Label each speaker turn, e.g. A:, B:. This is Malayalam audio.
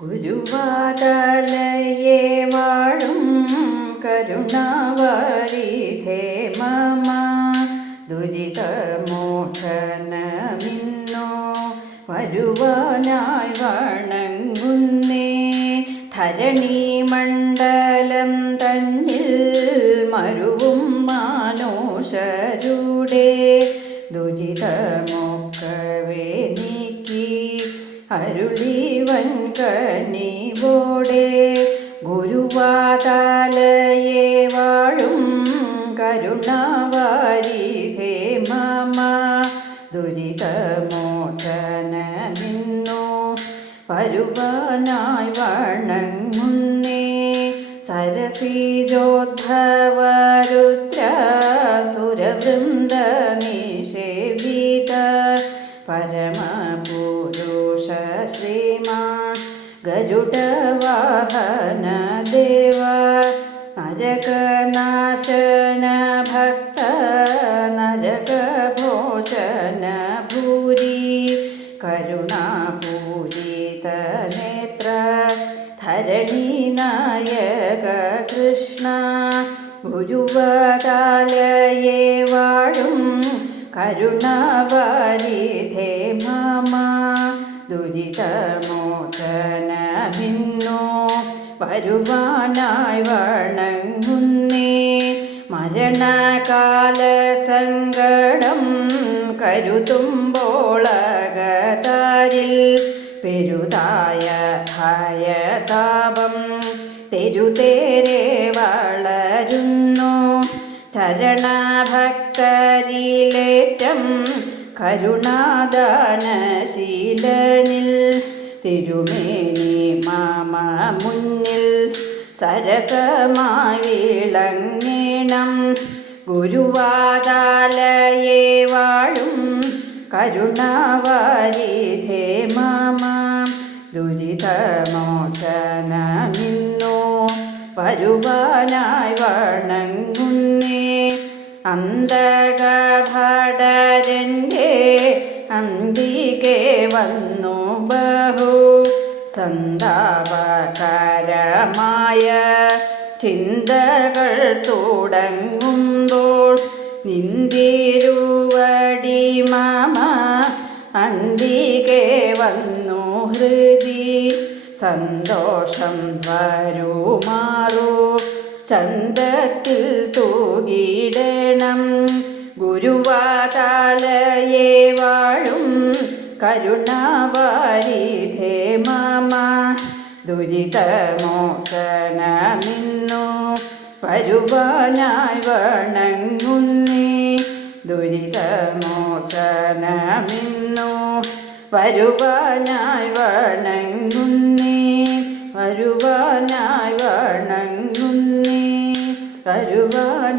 A: ഗുരുവാതലയെ വാഴും മമ. ദുരിതമോഷനമിന്നോ വരുവാനായി വണങ്ങുന്നേ. ധരണി മണ്ഡലം തന്നിൽ മരുവും മാനോഷരുടെ. ദുരിതമോ അരുളിവൻ കനിവോടെ ഗുരുവാതാലയെ വാഴും കരുണാവാരിഹേ മമ ദുരിതമോചനമിന്നോ വരുവാനായി വണങ്ങുന്നേ. സരസീജോദ്ധവരുദ്ര സുരവൃന്ദനിഷേവിത പരമപുരുഷ ധരണി നായക കൃഷ്ണ ഗുരുവതാലയേ വാഴും കരുണാവാരിധേ മമ. ദുരിതമോചനമിന്നോ വരുവാനായി വണങ്ങുന്നേ. മരണകാല സങ്കടം കരുതുമ്പോളകതാരിൽ പെരുതായ ഭയതാപം തെരുതേരെ വളരുന്നു. ചരണഭക്തരിലേറ്റം കരുണാദാനശീലനിൽ തിരുമേനി മാമ മുന്നിൽ സരസമായി വിളങ്ങണം. ഗുരുവാതാലയെ വാഴും കരുണാവാരിധേ മാമ ദുരിതമോചനമിന്നോ വരുവാനായി വണങ്ങുന്നേ. അന്തകഭടരന്റെ അന്തികെ വന്നു ബഹു. സന്താപകരമായ ചിന്തകൾ തുടങ്ങുമ്പോൾ നിന്തിരുവടി അന്തികെ വന്നു ഹൃദി. സന്തോഷം വരുമാറൂ. ചന്തത്തിൽ തൂകിടണം. ഗുരുവാതാലയെ വാഴും. കരുണാവാരിധേ മമ. ദുരിതമോചനമിന്നു. വരുവാനായി വണങ്ങുന്നേ. ദുരിതമോചനമിന്നു. വരുവാനായി വണങ്ങുന്നേ വരുവാനായി വണങ്ങുന്നേ വണങ്ങുന്നേ